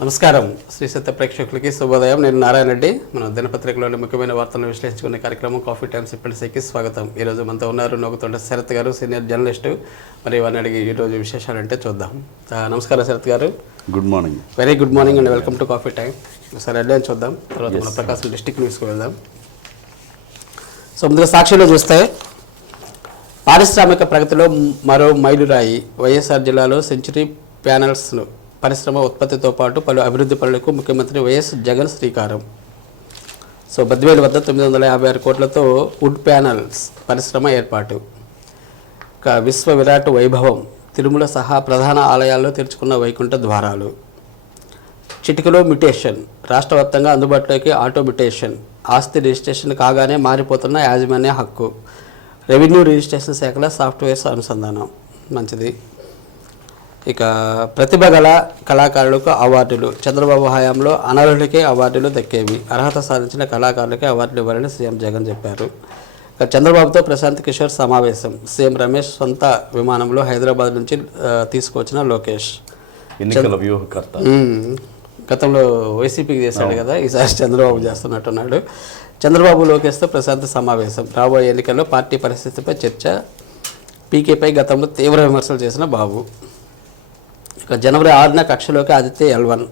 నమస్కారం శ్రీ సత్య ప్రేక్షకులకి శుభోదయం. నేను నారాయణ రెడ్డి. మన దినపత్రికలోని ముఖ్యమైన వార్తలను విశ్లేషించుకునే కార్యక్రమం కాఫీ టైమ్స్ ఇప్పటికి స్వాగతం. ఈరోజు మనతో ఉన్నారు నోగుతోట శరత్ గారు, సీనియర్ జర్నలిస్టు. మరి వారిని అడిగి ఈరోజు విశేషాలు అంటే చూద్దాం. నమస్కారం శరత్ గారు. Good morning. Very good morning and welcome to coffee time. ఒకసారి హెడ్లైన్ చూద్దాం, తర్వాత మన ప్రకాశం డిస్ట్రిక్ట్ న్యూస్కి వెళ్దాం. సో ముందుగా సాక్షిలో చూస్తే పారిశ్రామిక ప్రగతిలో మరో మైలురాయి. వైఎస్ఆర్ జిల్లాలో సెంచరీ ప్యానెల్స్ను పరిశ్రమ ఉత్పత్తితో పాటు పలు అభివృద్ధి పనులకు ముఖ్యమంత్రి వైఎస్ జగన్ శ్రీకారం. సో బద్వేలు వద్ద 956 కోట్లతో వుడ్ ప్యానెల్స్ పరిశ్రమ ఏర్పాటు. ఇక విశ్వ విరాట్ వైభవం. తిరుమల సహా ప్రధాన ఆలయాల్లో తెరుచుకున్న వైకుంఠ ద్వారాలు. చిటికలో మ్యుటేషన్. రాష్ట్ర వ్యాప్తంగా అందుబాటులోకి ఆటో మ్యుటేషన్. ఆస్తి రిజిస్ట్రేషన్ కాగానే మారిపోతున్న యాజమాన్య హక్కు. రెవెన్యూ రిజిస్ట్రేషన్ శాఖల సాఫ్ట్వేర్స్ అనుసంధానం. మంచిది. ఇక ప్రతిభ గల కళాకారులకు అవార్డులు. చంద్రబాబు హయాంలో అనర్హులకే అవార్డులు దక్కేవి. అర్హత సాధించిన కళాకారులకే అవార్డులు ఇవ్వాలని సీఎం జగన్ చెప్పారు. ఇక చంద్రబాబుతో ప్రశాంత్ కిషోర్ సమావేశం. సీఎం రమేష్ సొంత విమానంలో హైదరాబాద్ నుంచి తీసుకొచ్చిన లోకేష్. ఎన్నికల వ్యూహకర్త. గతంలో వైసీపీకి చేశాడు కదా, ఈసారి చంద్రబాబు చేస్తున్నట్టున్నాడు. చంద్రబాబు లోకేష్తో ప్రశాంత్ సమావేశం. రాబోయే ఎన్నికల్లో పార్టీ పరిస్థితిపై చర్చ. పీకేపై గతంలో తీవ్ర విమర్శలు చేసిన బాబు. ఇక జనవరి 6న కక్షలోకి ఆదిత్య L1.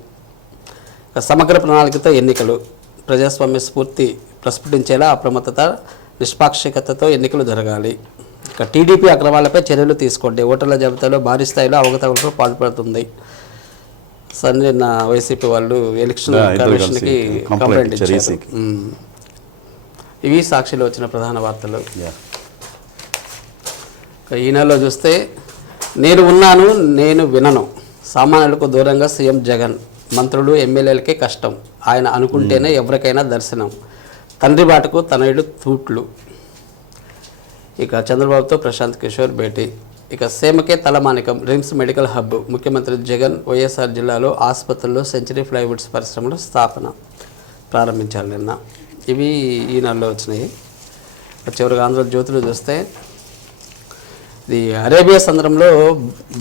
ఇక సమగ్ర ప్రణాళికతో ఎన్నికలు. ప్రజాస్వామ్య స్ఫూర్తి ప్రస్ఫుటించేలా అప్రమత్తత, నిష్పాక్షికతతో ఎన్నికలు జరగాలి. ఇక టీడీపీ అక్రమాలపై చర్యలు తీసుకోండి. ఓటర్ల జాబితాలో భారీ స్థాయిలో అవకతవకలకు పాల్పడుతుంది. సరే, నిన్న వైసీపీ వాళ్ళు ఎలక్షన్ కమిషన్కి కంప్లైంట్ ఇచ్చారు. ఇవి సాక్షిలో వచ్చిన ప్రధాన వార్తలు. ఈ నెలలో చూస్తే నేను ఉన్నాను, నేను వినను. సామాన్యులకు దూరంగా సీఎం జగన్. మంత్రులు ఎమ్మెల్యేలకే కష్టం. ఆయన అనుకుంటేనే ఎవరికైనా దర్శనం. తండ్రి బాటకు తనయుడు తూట్లు. ఇక చంద్రబాబుతో ప్రశాంత్ కిషోర్ భేటీ. ఇక సీమకే తలమానికం. RIMS medical hub. ముఖ్యమంత్రి జగన్ వైఎస్ఆర్ జిల్లాలో ఆసుపత్రుల్లో సెంచరీ ప్లైవుడ్స్ పరిశ్రమలో స్థాపన ప్రారంభించారు నిన్న. ఇవి ఈ నెలలో వచ్చినాయి. చివరిగా ఆంధ్రజ్యోతులు చూస్తే ఇది అరేబియా సంద్రంలో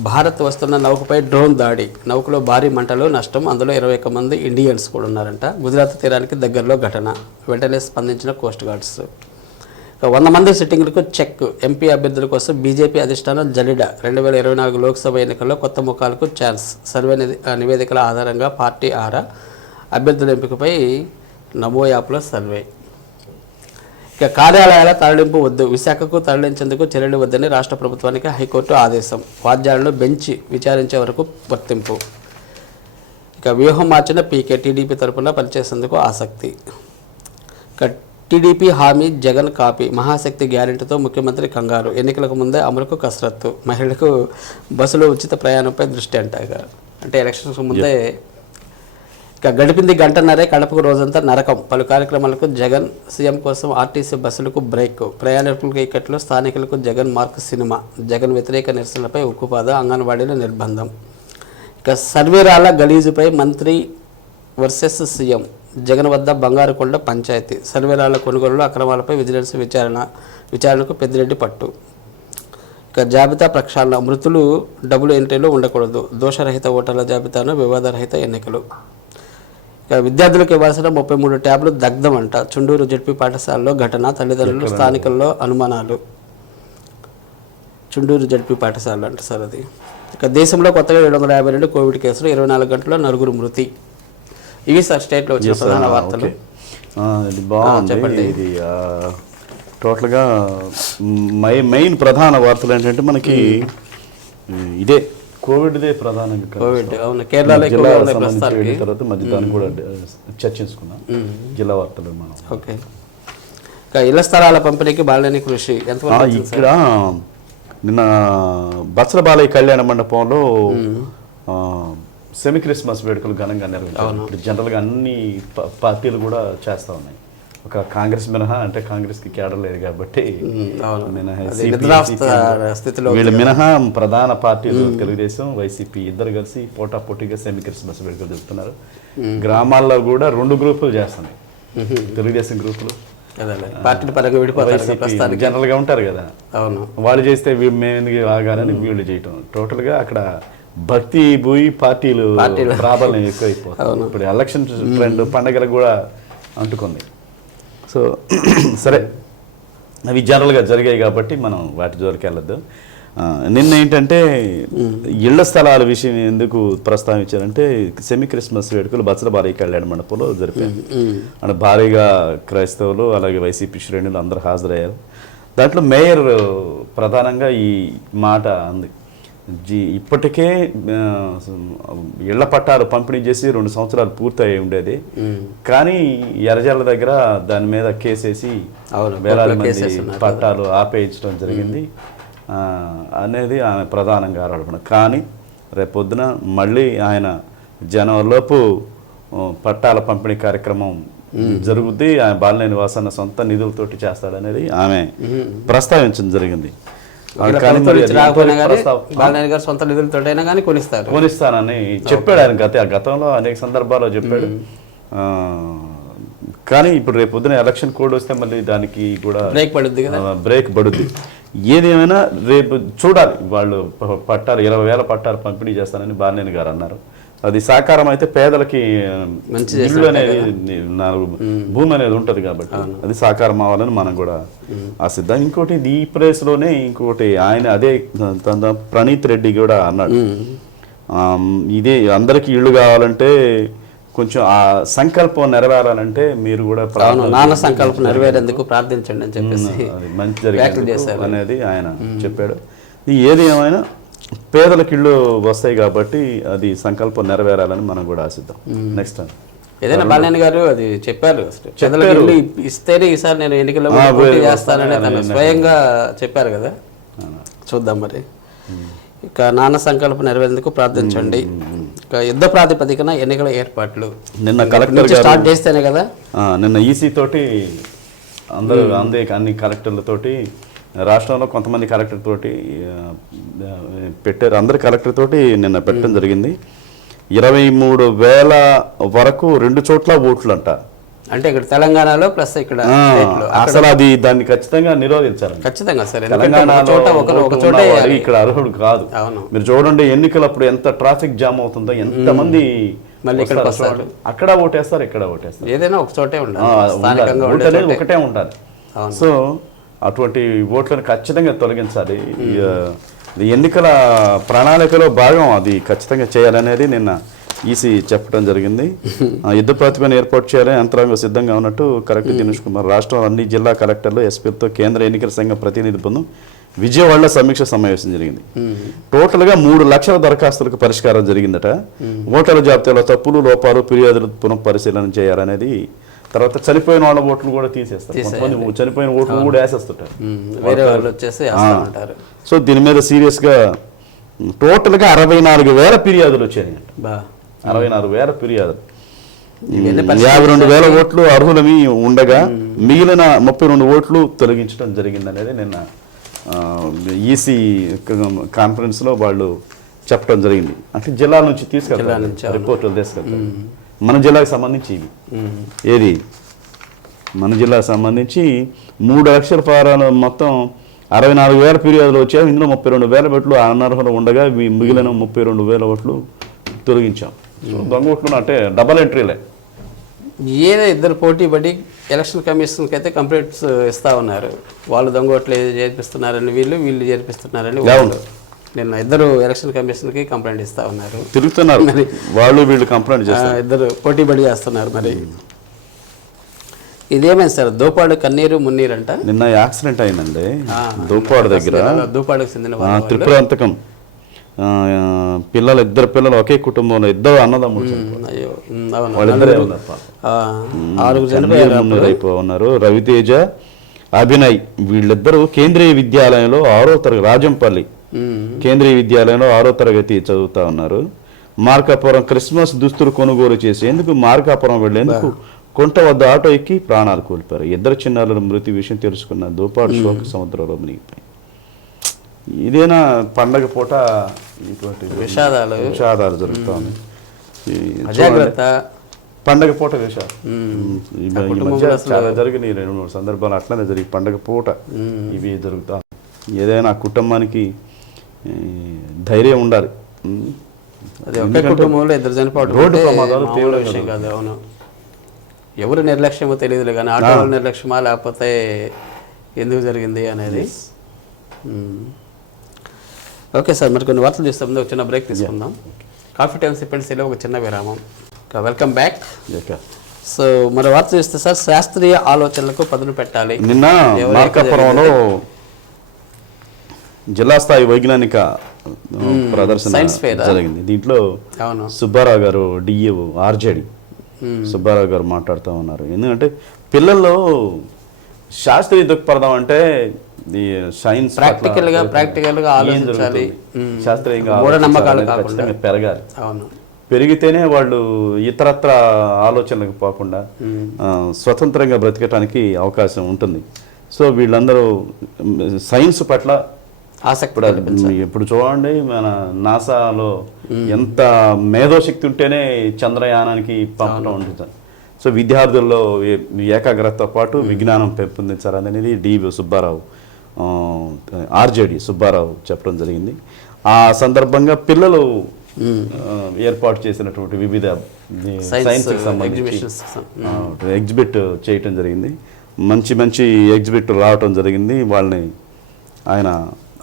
భారత్ వస్తున్న నౌకపై డ్రోన్ దాడి. నౌకలో భారీ మంటలు, నష్టం. అందులో 21 మంది ఇండియన్స్ కూడా ఉన్నారంట. గుజరాత్ తీరానికి దగ్గరలో ఘటన. వెంటనే స్పందించిన కోస్ట్ గార్డ్స్. 100 మంది సిట్టింగ్లకు చెక్. ఎంపీ అభ్యర్థుల కోసం బీజేపీ అధిష్టానం జలిడ. 2024 లోక్సభ ఎన్నికల్లో కొత్త ముఖాలకు ఛాన్స్. సర్వే నివేదికల ఆధారంగా పార్టీ ఆరా. అభ్యర్థుల ఎంపికపై నమో యాప్లో సర్వే. ఇక కార్యాలయాల తరలింపు వద్దు. విశాఖకు తరలించేందుకు చర్యలు వద్దని రాష్ట్ర ప్రభుత్వానికి హైకోర్టు ఆదేశం. వాద్యాలను బెంచి విచారించే వరకు వర్తింపు. ఇక వ్యూహం మార్చిన పీకే. టీడీపీ తరఫున పనిచేసేందుకు ఆసక్తి. ఇక టీడీపీ హామీ జగన్ కాపీ. మహాశక్తి గ్యారెంటీతో ముఖ్యమంత్రి కంగారు. ఎన్నికలకు ముందే అమలుకు కసరత్తు. మహిళలకు బస్సులో ఉచిత ప్రయాణంపై దృష్టి అంటే ఎలక్షన్స్ ముందే. ఇక గడిపింది గంటన్నరే. కడపకు రోజంతా నరకం. పలు కార్యక్రమాలకు జగన్. సీఎం కోసం ఆర్టీసీ బస్సులకు బ్రేక్. ప్రయాణికులకు ఇక్కట్లో స్థానికులకు జగన్ మార్క్ సినిమా. జగన్ వ్యతిరేక నిరసనలపై ఉక్కుపాద. అంగన్వాడీల నిర్బంధం. ఇక సర్వేరాల గలీజుపై మంత్రి వర్సెస్ సీఎం. జగన్ వద్ద బంగారుకొండ పంచాయతీ. సర్వేరాల కొనుగోలులో అక్రమాలపై విజిలెన్స్ విచారణకు పెద్దిరెడ్డి పట్టు. ఇక జాబితా ప్రక్షాళన. మృతులు డబుల్ ఎంట్రీలో ఉండకూడదు. దోషరహిత ఓటర్ల జాబితాను వివాదరహిత ఎన్నికలు. ఇక విద్యార్థులకు ఇవ్వాల్సిన 33 ట్యాబ్లు దగ్ధం అంట. చుండూరు జడ్పీ పాఠశాలలో ఘటన. తల్లిదండ్రులు, స్థానికుల్లో అనుమానాలు. చుండూరు జడ్పీ పాఠశాల అంట సార్ అది. ఇక దేశంలో కొత్తగా 752 కోవిడ్ కేసులు. 24 గంటల్లో 9 మృతి. ఇవి సార్ స్టేట్లో వచ్చిన ప్రధాన వార్తలు. చెప్పండి. ఇది టోటల్గా మెయిన్ ప్రధాన వార్తలు ఏంటంటే మనకి ఇదే కోవిడ్దే ప్రధానంగా. కోవిడ్ అవును, కేరళలో తర్వాత మధ్య దాన్ని కూడా చర్చించుకున్నాం. జిల్లా వార్తలు మనం. ఓకే. ఇళ్ల స్థలాల పంపిణీకి బాలని కృషి. ఇక్కడ నిన్న బత్సల బాలయ్య కళ్యాణ మండపంలో సెమీ క్రిస్మస్ వేడుకలు ఘనంగా నిర్వహించారు. ఇప్పుడు జనరల్గా అన్ని పార్టీలు కూడా చేస్తూ ఉన్నాయి. ఒక కాంగ్రెస్ మినహా, అంటే కాంగ్రెస్కి కేడర్ లేదు కాబట్టి వీళ్ళు మినహా ప్రధాన పార్టీలు తెలుగుదేశం, వైసీపీ ఇద్దరు కలిసి పోటాపోటీగా సెమీ క్రిస్మస్ వేడుకలు జరుపుతున్నారు. గ్రామాల్లో కూడా 2 గ్రూపులు చేస్తున్నాయి. తెలుగుదేశం గ్రూపులు పార్టీ పరంగా విడిపోతారు, జనరల్గా ఉంటారు కదా. అవును, వాళ్ళు చేస్తే మేము ఎందుకు ఆగాలని వీళ్ళు చేయటం. టోటల్గా అక్కడ భక్తి పోయి పార్టీలు ప్రాబల్యం ఎక్కువైపోతుంది. ఇప్పుడు ఎలక్షన్ ట్రెండ్ పండగలకు కూడా అంటుకుంది. సో సరే, అవి జనరల్గా జరిగాయి కాబట్టి మనం వాటి జోలికి వెళ్ళొద్దు. నిన్న ఏంటంటే ఇళ్ల స్థలాల విషయం ఎందుకు ప్రస్తావించారంటే, సెమీ క్రిస్మస్ వేడుకలు బచ్చల బాలయ్య కళ్యాణ మండపంలో జరిపారు. అంటే భారీగా క్రైస్తవులు అలాగే వైసీపీ శ్రేణులు అందరూ హాజరయ్యారు. దాంట్లో మేయర్ ప్రధానంగా ఈ మాట అంది, ఇప్పటికే ఇళ్ల పట్టాలు పంపిణీ చేసి 2 సంవత్సరాలు పూర్తయి ఉండేది, కానీ ఎర్రజల్ల దగ్గర దాని మీద కేసేసి వేలాది మంది పట్టాలు ఆపేయించడం జరిగింది అనేది ఆమె ప్రధానంగా ఆరోపణ. కానీ రేపొద్దున మళ్ళీ ఆయన జనవరిలోపు పట్టాల పంపిణీ కార్యక్రమం జరుగుద్ది, ఆయన బాలినేని వాసన్న సొంత నిధులతోటి చేస్తాడనేది ఆమె ప్రస్తావించడం జరిగింది. కొనిస్తానని చెప్పాడు ఆయన గతంలో అనేక సందర్భాల్లో చెప్పాడు. కానీ ఇప్పుడు రేపు పొద్దున ఎలక్షన్ కోడ్ వస్తే మళ్ళీ దానికి కూడా బ్రేక్ పడుద్ది. ఏదేమైనా రేపు చూడాలి, వాళ్ళు పట్టాలు 20,000 పట్టాలు పంపిణీ చేస్తానని బాలినేని గారు అన్నారు. అది సాకారం అయితే పేదలకి ఇల్లు అనేది భూమి అనేది ఉంటుంది కాబట్టి అది సాకారం అవ్వాలని మనం కూడా ఆశిద్దాం. ఇంకోటి ఈ ప్లేస్లోనే ఇంకోటి ఆయన అదే ప్రణీత్ రెడ్డి కూడా అన్నాడు, ఇదే అందరికి ఇల్లు కావాలంటే కొంచెం ఆ సంకల్పం నెరవేరాలంటే మీరు కూడా నాన్న సంకల్పం నెరవేరేందుకు ప్రార్థించండి అని చెప్పేసి మంచి జరిగింది అనేది ఆయన చెప్పాడు. ఏది ఏమైనా పేదలకు ఇళ్ళు వస్తాయి కాబట్టి అది సంకల్పం నెరవేరాలని మనం కూడా ఆశిద్దాం. నెక్స్ట్ ఏదైనా బాలినేని గారు అది చెప్పారు, ఇల్లు ఇస్తేనే ఈసారి నేను ఎన్నికల్లో పోటీ చేస్తానని తను స్వయంగా చెప్పారు కదా. చూద్దాం మరి. ఇక నాన్న సంకల్పం నెరవేరేందుకు ప్రార్థించండి. ఇక యుద్ధ ప్రాతిపదికన ఎన్నికల ఏర్పాట్లు నిన్న కలెక్టర్ స్టార్ట్ చేస్తేనే కదా, నిన్న ఈసీ తోటి అందరూ అన్ని కలెక్టర్లతోటి రాష్ట్రంలో కొంతమంది కలెక్టర్ తోటి పెట్టారు. అందరి కలెక్టర్ తోటి నిన్న పెట్టడం జరిగింది. 23,000 వరకు 2 చోట్ల ఓట్లు అంట. అంటే ఇక్కడ తెలంగాణలో ప్లస్ ఇక్కడ అసలు అది దాన్ని ఖచ్చితంగా నిరోధించాలి. ఖచ్చితంగా సరే, తెలంగాణలో ఇక్కడ అర్హుడు కాదు. మీరు చూడండి ఎన్నికలప్పుడు ఎంత ట్రాఫిక్ జామ్ అవుతుందో, ఎంతమంది అక్కడ ఓటేస్తారు, ఇక్కడ ఓటేస్తారు. ఏదైనా ఒక చోటే ఉండాలి, ఒకటే ఉండాలి. సో అటువంటి ఓట్లను ఖచ్చితంగా తొలగించాలి. ఎన్నికల ప్రణాళికలో భాగం అది ఖచ్చితంగా చేయాలనేది నిన్న ఈసీ చెప్పడం జరిగింది. యుద్ధ ప్రతిభను ఏర్పాటు చేయాలని యంత్రాంగం సిద్ధంగా ఉన్నట్టు కలెక్టర్ దినేష్ కుమార్ రాష్ట్రంలో అన్ని జిల్లా కలెక్టర్లు ఎస్పీలతో కేంద్ర ఎన్నికల సంఘం ప్రతినిధి బృందం విజయవాడలో సమీక్ష సమావేశం జరిగింది. టోటల్గా 3 లక్షల దరఖాస్తులకు పరిష్కారం జరిగిందట. ఓటర్ల జాబితాలో తప్పులు, లోపాలు, ఫిర్యాదులు పునః పరిశీలన చేయాలనేది. తర్వాత చనిపోయిన వాళ్ళ ఓట్లు కూడా తీసేస్తారు, కొంతమంది చనిపోయిన ఓట్లు కూడా వేసేస్తుంటారు. సో దీని మీద సీరియస్గా టోటల్గా 64,000 ఫిర్యాదులు వచ్చాయి. 64,000 ఫిర్యాదులు, 52,000 ఓట్లు అర్హులమి ఉండగా మిగిలిన 32 ఓట్లు తొలగించడం జరిగిందనేది నిన్న ఈసీ కాన్ఫరెన్స్లో వాళ్ళు చెప్పడం జరిగింది. అంటే జిల్లాల నుంచి తీసుకెళ్తారు, రిపోర్టులు తీసుకెళ్తారు. మన జిల్లాకు సంబంధించి ఇవి ఏది మన జిల్లాకు సంబంధించి 3 లక్షల ఫారాలు మొత్తం 64,000 ఫిర్యాదులు వచ్చాయి. ఇందులో 32,000 ఓట్లు అనర్హులు ఉండగా మిగిలిన 32,000 ఓట్లు తొలగించాం. దొంగ ఓట్లు అంటే డబల్ ఎంట్రీలే. ఏదో ఇద్దరు పోటీ పడి ఎలక్షన్ కమిషన్కి అయితే కంప్లైంట్స్ ఇస్తా ఉన్నారు, వాళ్ళు దొంగ ఓట్లు చేర్పిస్తున్నారని వీళ్ళు చేర్పిస్తున్నారని వాళ్ళు. నిన్న ఇద్దరు ఎలక్షన్ కమిషన్కి కంప్లైంట్ ఇస్తా ఉన్నారు, తిరుగుతున్నారు మరి వాళ్ళు వీళ్ళు కంప్లైంట్ చేస్తారు, ఇద్దరు పోటీ పడి చేస్తున్నారు. మరి ఇదేమైంది సార్, దోపాడు కన్నీరు మున్నీరు అంట. నిన్న యాక్సిడెంట్ అయిందండి దోపాడు దగ్గర. దోపాడుకు చెందిన త్రిపురాంతకం పిల్లలు, 2 పిల్లలు ఒకే కుటుంబంలో, 2 అన్నదమ్ములు ఉన్నారు. రవితేజ, అభినయ్ వీళ్ళిద్దరూ కేంద్రీయ విద్యాలయంలో 6వ తరగతి, రాజంపల్లి కేంద్రీయ విద్యాలయంలో 6వ తరగతి చదువుతా ఉన్నారు. మార్కాపురం క్రిస్మస్ దుస్తులు కొనుగోలు చేసేందుకు మార్కాపురం వెళ్లేందుకు కొంట వద్ద ఆటో ఎక్కి ప్రాణాలు కోల్పోయారు. 2 చిన్నారుల మృతి విషయం తెలుసుకున్న దోపాడు శోక సముద్రంలో మునిగిపోయి. ఇదేనా పండగ పూట ఇటువంటి విషాదాలు జరుగుతా ఉన్నాయి. పండగ పూట విషయాలు చాలా జరిగినాయి, 2-3 సందర్భాలు అట్లనే జరిగి పండగ పూట ఇవి జరుగుతా. ఏదైనా కుటుంబానికి ధైర్యం ఉండాలి. అది ఒకే కుటుంబంలో ఇద్దరు చనిపోవడం రోడ్డు ప్రమాదాలు మామూలు విషయం కాదు. అవును, ఎవరు నిర్లక్ష్యమో తెలియదులే కానీ ఆటో వాళ్ళ నిర్లక్ష్యమా లేకపోతే ఎందుకు జరిగింది అనేది. ఓకే సార్, మరి కొన్ని వార్తలు చూస్తే ముందు ఒక చిన్న బ్రేక్ తీసుకుందాం. కాఫీ టైమ్ సిపెండ్సీలో ఒక చిన్న విరామం. Welcome back. సో మరి వార్త చూస్తే సార్, శాస్త్రీయ ఆలోచనలకు పదును పెట్టాలి. నిన్న మార్కాపురంలో జిల్లా స్థాయి వైజ్ఞానిక ప్రదర్శన జరిగింది. దీంట్లో సుబ్బారావు గారు డిఈఓ ఆర్జేడి సుబ్బారావు గారు మాట్లాడుతూ ఉన్నారు. ఎందుకంటే పిల్లల్లో శాస్త్రీయ దృక్పథం అంటే సైన్స్ ప్రాక్టికల్ గా ఆలోచించాలి, శాస్త్రీయంగా మూఢనమ్మకాలు పెరగాలి. పెరిగితేనే వాళ్ళు ఇతరత్ర ఆలోచనలకు పోకుండా స్వతంత్రంగా బ్రతికటానికి అవకాశం ఉంటుంది. సో వీళ్ళందరూ సైన్స్ పట్ల ఆసక్తి. ఇప్పుడు చూడండి, మన నాసాలో ఎంత మేధోశక్తి ఉంటేనే చంద్రయానానికి పంపడం ఉంటుంది. సో విద్యార్థుల్లో ఏకాగ్రతతో పాటు విజ్ఞానం పెంపొందించాలనేది డివి సుబ్బారావు ఆర్జేడి సుబ్బారావు చెప్పడం జరిగింది. ఆ సందర్భంగా పిల్లలు ఏర్పాటు చేసినటువంటి వివిధ సైన్స్కి సంబంధించి ఎగ్జిబిట్ చేయటం జరిగింది. మంచి మంచి ఎగ్జిబిట్ రావటం జరిగింది. వాళ్ళని ఆయన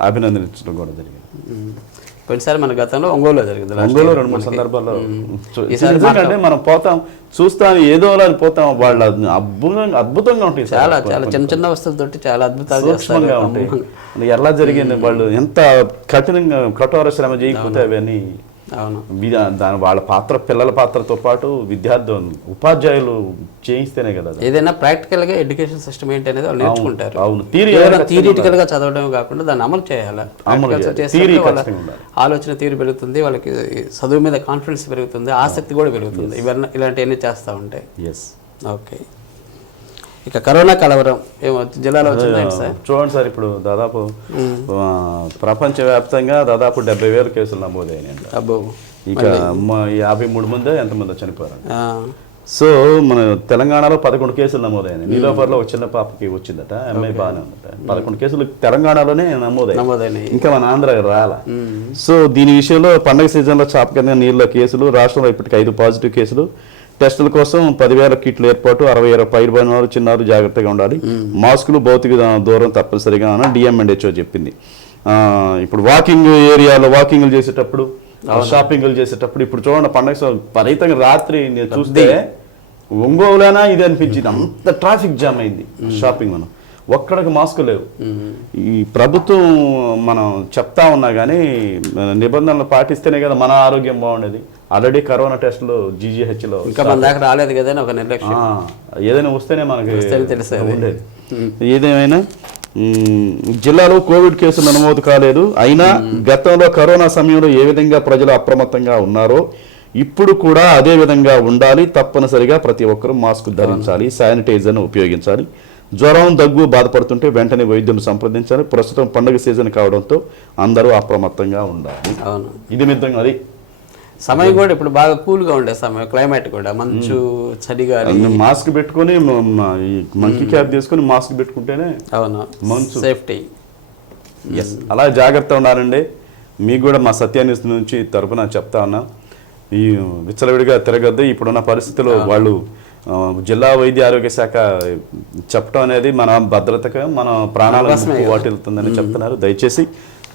అభినందించడం కూడా జరిగింది. పోయినసారి మన గతంలో ఒంగోలులో జరిగింది. ఒంగోలు 2-3 సందర్భాల్లో అంటే మనం పోతాం, చూస్తాం, ఏదో అని పోతాం. వాళ్ళు అద్భుతంగా ఉంటాయి. చాలా చాలా చిన్న చిన్న వస్తువులతోటి చాలా అద్భుతాలు సూక్ష్మంగా ఉంటాయి. ఎలా జరిగింది, వాళ్ళు ఎంత కఠోర శ్రమ చేయకపోతే అవన్నీ. దాని వాళ్ళ పాత్ర, పిల్లల పాత్రతో పాటు విద్యార్థులు ఉపాధ్యాయులు చేయిస్తేనే కదా. ఏదైనా ప్రాక్టికల్ గా ఎడ్యుకేషన్ సిస్టమ్ ఏంటి అనేది వాళ్ళు నేర్చుకుంటారు. అవును, థియరిటికల్ గా చదవడమే కాకుండా దాన్ని అమలు చేయాలి. ఆలోచన తీరు పెరుగుతుంది, వాళ్ళకి చదువు మీద కాన్ఫిడెన్స్ పెరుగుతుంది, ఆసక్తి కూడా పెరుగుతుంది. ఇలాంటివన్నీ చేస్తూ ఉంటాయి. ఓకే, ఇక కరోనా కలవరం జిల్లాలో వచ్చిందండి సార్. చూడండి సార్, ఇప్పుడు దాదాపు ప్రపంచవ్యాప్తంగా దాదాపు 70,000 కేసులు నమోదైనాయి. ఇక 53 మంది ఎంతమంది చనిపోయారు. సో మన తెలంగాణలో 11 కేసులు నమోదైనాయి. నీలోఫర్లో ఒక చిన్న పాపకి వచ్చిందట, అమ్మాయి బాగానే ఉందట. 11 కేసులు తెలంగాణలోనే నమోదైనాయి, ఇంకా మన ఆంధ్ర రాల. సో దీని విషయంలో పండగ సీజన్లో చాపకింద నీళ్ళ కేసులు. రాష్ట్రంలో ఇప్పటికి 5 పాజిటివ్ కేసులు. టెస్టుల కోసం 10,000 కిట్లు ఏర్పాటు. 60 పైబడిన వారు, చిన్నారు జాగ్రత్తగా ఉండాలి. మాస్కులు, భౌతిక దూరం తప్పనిసరిగా డిఎంఎండ్హెచ్ఓ చెప్పింది. ఇప్పుడు వాకింగ్లు చేసేటప్పుడు, షాపింగ్లు చేసేటప్పుడు ఇప్పుడు చూడండి, పండగ విపరీతంగా రాత్రి నేను చూస్తే ఒంగోలునా ఇది అనిపించింది. అంత ట్రాఫిక్ జామ్ అయింది షాపింగ్. మనం ఒక్కడికి మాస్క్ లేవు. ఈ ప్రభుత్వం మనం చెప్తా ఉన్నా కానీ నిబంధనలు పాటిస్తేనే కదా మన ఆరోగ్యం బాగుండేది. ఆల్రెడీ కరోనా టెస్టులు జీజీహెచ్లో ఇంకా మన దాకా రాలేదు కదా, ఒక నిర్లక్ష్యం. ఏదైనా వస్తేనే మనకి ఉండేది. ఏదేమైనా జిల్లాలో కోవిడ్ కేసులు నమోదు కాలేదు. అయినా గతంలో కరోనా సమయంలో ఏ విధంగా ప్రజలు అప్రమత్తంగా ఉన్నారో ఇప్పుడు కూడా అదే విధంగా ఉండాలి. తప్పనిసరిగా ప్రతి ఒక్కరూ మాస్క్ ధరించాలి, శానిటైజర్ను ఉపయోగించాలి. జ్వరం, దగ్గు బాధపడుతుంటే వెంటనే వైద్యులను సంప్రదించాలి. ప్రస్తుతం పండుగ సీజన్ కావడంతో అందరూ అప్రమత్తంగా ఉండాలి. ఇది మిత్రం. అది సమయం కూడా ఇప్పుడు బాగా కూల్గా ఉండే సమయం, క్లైమేట్ కూడా మంచు, చలిగా. మాస్క్ పెట్టుకుని, మంకీ క్యాప్ తీసుకుని మాస్క్ పెట్టుకుంటేనే మంచు సేఫ్టీ. అలా జాగ్రత్త ఉండాలండి. మీకు కూడా మా సత్యాన్యూస్ నుంచి తరపున చెప్తా ఉన్నా, ఈ విచ్చలవిడిగా తిరగద్దు. ఇప్పుడున్న పరిస్థితుల్లో వాళ్ళు జిల్లా వైద్య ఆరోగ్య శాఖ చెప్పడం అనేది మన భద్రతగా, మన ప్రాణాలకు వాటిల్తుందని చెప్తున్నారు. దయచేసి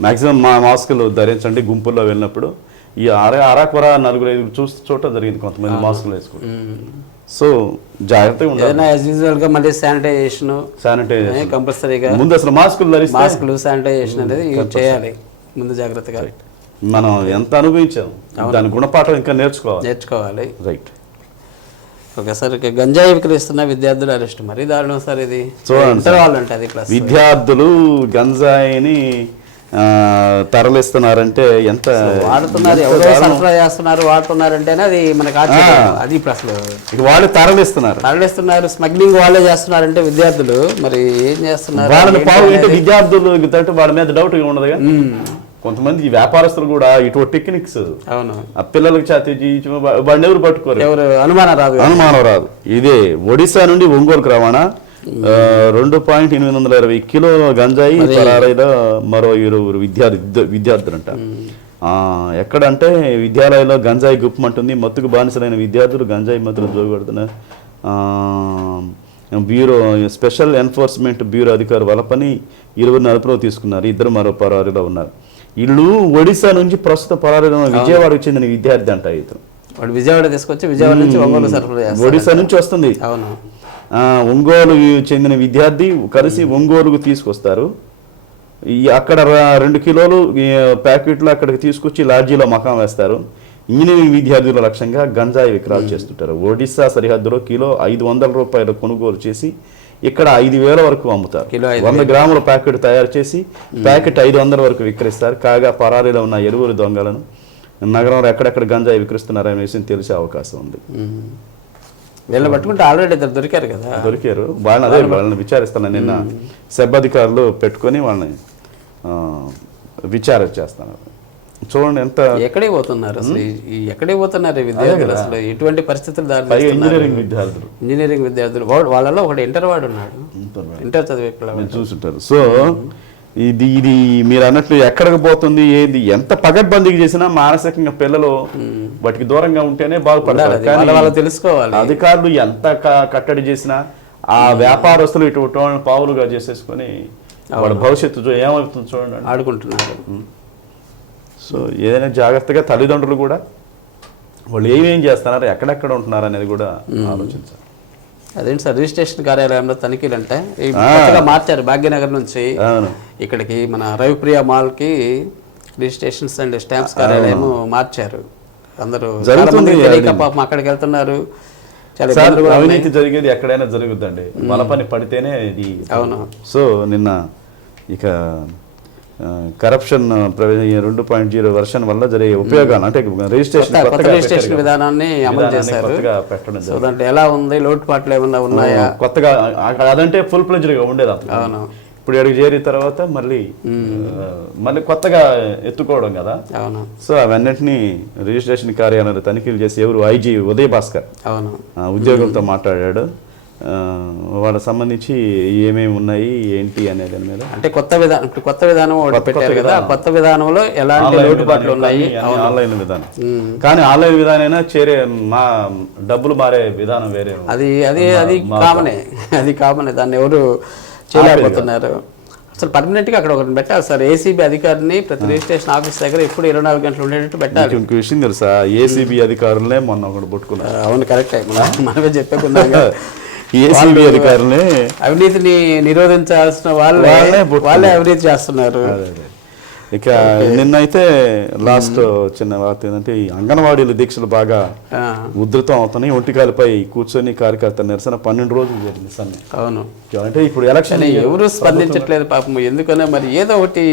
మ్యాక్సిమం మాస్కులు ధరించండి. గుంపుల్లో వెళ్ళినప్పుడు ఈ అరాకొర 4-5 చూడటం జరిగింది, కొంతమంది మాస్కులు వేసుకుంటారు. సో జాగ్రత్తగా ఉండాలి. మళ్ళీ శానిటైజేషన్ కంపల్సరీగా ముందు అసలు మాస్కులు శానిటైజేషన్ అనేది యూజ్ చేయాలి ముందు జాగ్రత్తగా. మనం ఎంత అనుభవించాం, దాని గుణపాఠం ఇంకా నేర్చుకోవాలి. రైట్. ఓకే సార్, గంజాయి విక్రయిస్తున్న విద్యార్థులు అరెస్ట్. మరీ దారుణం సార్ ఇది. చూడండి, విద్యార్థులు గంజాయిని తరలిస్తున్నారంటే ఎంత వాడుతున్నారు, ఎవరో సరఫరా చేస్తున్నారు, వాడుతున్నారంటేనే అది మనకు అది ఇప్పుడు అసలు వాళ్ళు తరలిస్తున్నారు. స్మగ్లింగ్ వాళ్ళే చేస్తున్నారంటే విద్యార్థులు మరి ఏం చేస్తున్నారు? విద్యార్థులు వాళ్ళ మీద డౌట్ ఉండదుగా. కొంతమంది వ్యాపారస్తులు కూడా ఇటువంటి టెక్నిక్స్ ఆ పిల్లలకి వాడిని ఎవరు పట్టుకోరు, అనుమానం రాదు. ఇదే ఒడిశా నుండి ఒంగోలుకు రవాణా 2.820 కిలోల గంజాయి పరారైన మరో 20 విద్యార్థులంట. ఎక్కడంటే విద్యాలయంలో గంజాయి గుప్పమంటుంది, మత్తుకు బానిసలైన విద్యార్థులు గంజాయి మత్తులు జోగొడుతున్నారు. బ్యూరో స్పెషల్ ఎన్ఫోర్స్మెంట్ బ్యూరో అధికారి వలపని 20 అదుపులో తీసుకున్నారు. ఇద్దరు మరో పరారీలో ఉన్నారు. వీళ్ళు ఒడిశా నుంచి ప్రస్తుత పరారీలో విజయవాడకు చెందిన విద్యార్థి అంట. ఇతను వాడు విజయవాడ తీసుకొచ్చి విజయవాడ నుంచి ఒంగోలు సరఫరా చేస్తారు. ఒడిశా నుంచి వస్తుంది. అవును, ఒంగోలు చెందిన విద్యార్థి కలిసి ఒంగోలుకు తీసుకొస్తారు. అక్కడ 2 కిలోలు ప్యాకెట్లు అక్కడికి తీసుకొచ్చి లాడ్జీలో మకాం వేస్తారు. ఇంజనీరింగ్ విద్యార్థుల లక్ష్యంగా గంజాయి విక్రయాలు చేస్తుంటారు. ఒడిశా సరిహద్దులో కిలో 500 రూపాయలు కొనుగోలు చేసి ఇక్కడ 5,000 వరకు అమ్ముతారు. 100 గ్రాముల ప్యాకెట్ తయారు చేసి ప్యాకెట్ 500 వరకు విక్రయిస్తారు. కాగా పరారీలో ఉన్న 7 దొంగలను నగరంలో ఎక్కడెక్కడ గంజాయి విక్రయిస్తున్నారనే విషయం తెలిసే అవకాశం ఉంది. వీళ్ళని పట్టుకుంటే ఆల్రెడీ ఇద్దరు దొరికారు కదా. దొరికారు. వాళ్ళని విచారిస్తాను. నిన్న సెబ్ అధికారులు పెట్టుకొని వాళ్ళని విచారణ చేస్తున్నారు. చూడండి ఎంత ఎక్కడికి పోతున్నారు అసలు, ఎక్కడికి పోతున్నారు ఈ విద్యార్థులు, అసలు ఎటువంటి పరిస్థితులు దారి. ఇంజనీరింగ్ విద్యార్థులు వాళ్ళలో ఒకటి ఇంటర్ వాడు ఉన్నాడు, ఇంటర్ చదివే చూసుంటారు. సో ఇది మీరు అన్నట్లు ఎక్కడికి పోతుంది, ఏది ఎంత పగడ్బందీకి చేసినా మానసికంగా పిల్లలు వాటికి దూరంగా ఉంటేనే బాగుపడతారు. వాళ్ళు తెలుసుకోవాలి. అధికారులు ఎంత కట్టడి చేసినా ఆ వ్యాపారస్తులు ఇటువంటి పావులుగా చేసేసుకొని వాళ్ళ భవిష్యత్తు ఏమవుతుంది చూడండి ఆడుకుంటున్నారు. సో ఏదైనా జాగ్రత్తగా తల్లిదండ్రులు కూడా వాళ్ళు ఏమేం చేస్తున్నారు, ఎక్కడెక్కడ ఉంటున్నారు అనేది కూడా ఆలోచించాలి. అదేంటి సార్, రిజిస్ట్రేషన్ కార్యాలయంలో తనిఖీలు అంటే మార్చారు. భాగ్యనగర్ నుంచి ఇక్కడికి మన రవిప్రియ మాల్కి రిజిస్ట్రేషన్స్ అండ్ స్టాంప్స్ కార్యాలయం మార్చారు. అందరూ పాపం అక్కడికి వెళ్తున్నారు. అవినీతి జరిగేది ఎక్కడైనా జరుగుద్దండి, మన పని పడితేనే ఇది. అవును. సో నిన్న ఇక కరప్షన్ 2.0 వర్షన్ వల్ల జరిగే ఉపయోగాలు అంటే రిజిస్ట్రేషన్ విధానాన్ని అమలు చేశారు. సో దాంట్లో ఎలా ఉంది, లోటుపాట్లు ఏమన్నా ఉన్నాయా కొత్తగా? అదంటే ఫుల్ ప్లెజ్డ్గా ఉండేది. అవును. ఇప్పుడు ఎక్కడికి చేరిన తర్వాత మళ్ళీ కొత్తగా ఎత్తుకోవడం కదా. అవును. సో అవన్నింటినీ రిజిస్ట్రేషన్ కార్యాలయంలో తనిఖీలు చేసి ఎవరు ఐజీ ఉదయ్ భాస్కర్ అవును ఉద్యోగులతో మాట్లాడాడు. వాళ్ళకి సంబంధించి ఏమేమి ఉన్నాయి ఏంటి అనే దాని మీద అంటే కొత్త విధానం పెట్టారు కదా. కొత్త విధానంలో ఎలాంటి లోటుపాట్లు ఉన్నాయి, ఆన్లైన్ విధానం. కానీ ఆన్లైన్ విధానం చేరే డబ్బులు మారే విధానం వేరే. అది కామనే దాన్ని ఎవరు చేయలేకపోతున్నారు. అసలు పర్మనెంట్గా అక్కడ ఒకటి పెట్టాలి సార్. ఏసీబీ అధికారిని ప్రతి రిజిస్ట్రేషన్ ఆఫీస్ దగ్గర ఎప్పుడు 24 గంటలు ఉండేటట్టు పెట్టాలి. ఇంక విషయం తెలుసా, ఏసీబీ అధికారులనే మొన్న ఒకటి పట్టుకున్నారు. అవును, కరెక్టే, మనమే చెప్పేకున్నాం. ఏసీబీ అధికారులే అవినీతిని నిరోధించాల్సిన వాళ్ళే అవినీతి చేస్తున్నారు. ఇక నిన్నైతే లాస్ట్ చిన్న వార్త ఏంటంటే ఈ అంగన్వాడీల దీక్షలు బాగా ఉధృతం అవుతున్నాయి. ఒంటికాలపై కూర్చొని కార్యకర్త నిరసన 12 రోజులు జరిగింది సమ్మె. అవును. అంటే ఇప్పుడు ఎలక్షన్ ఎవరు స్పందించట్లేదు పాపం. ఎందుకనే మరి ఏదో ఒకటి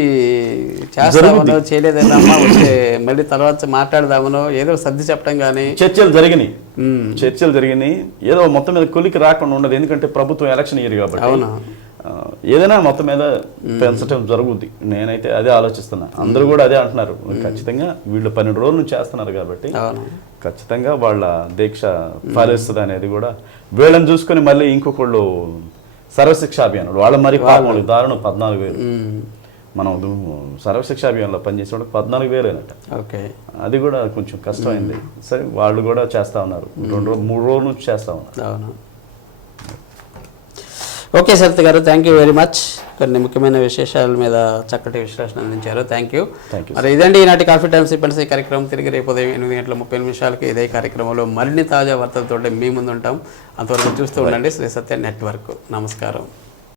చేస్తామనో చేయలేదమ్మా వచ్చే మళ్ళీ తర్వాత మాట్లాడదామనో ఏదో సర్ది చెప్పడం కానీ చర్చలు జరిగినాయి. ఏదో మొత్తం మీద కొలికి రాకుండా ఉండదు. ఎందుకంటే ప్రభుత్వం ఎలక్షన్ ఇయర్ కాబట్టి. అవును. ఏదైనా మొత్తం మీద పెంచడం జరుగుద్ది. నేనైతే అదే ఆలోచిస్తున్నా. అందరూ కూడా అదే అంటున్నారు. ఖచ్చితంగా వీళ్ళు 12 రోజుల నుంచి చేస్తున్నారు కాబట్టి ఖచ్చితంగా వాళ్ళ దీక్ష ఫలిస్తుంది అనేది కూడా. వీళ్ళని చూసుకొని మళ్ళీ ఇంకొకళ్ళు సర్వశిక్ష అభియానులు వాళ్ళ మరి పాపం దారుణం 14,000. మనం సర్వశిక్ష అభియాన్లో పనిచేసేవాడు 14,000 అన్నట్టు. ఓకే, అది కూడా కొంచెం కష్టమైంది. సరే, వాళ్ళు కూడా చేస్తా ఉన్నారు. 2-3 రోజుల నుంచి చేస్తా ఉన్నారు. ఓకే శరత్ గారు, థ్యాంక్ యూ వెరీ మచ్. కొన్ని ముఖ్యమైన విశేషాల మీద చక్కటి విశ్లేషణ అందించారు. Thank you. మరి ఇదండి ఈనాటి కాఫీ టైమ్ సిపెన్స్ ఈ కార్యక్రమం. తిరిగి రేపు ఉదయం 8:30 ఇదే కార్యక్రమంలో మరిన్ని తాజా వార్తలతో మీ ముందు ఉంటాం. అంతవరకు చూస్తూ ఉండండి శ్రీ సత్య నెట్వర్క్. నమస్కారం.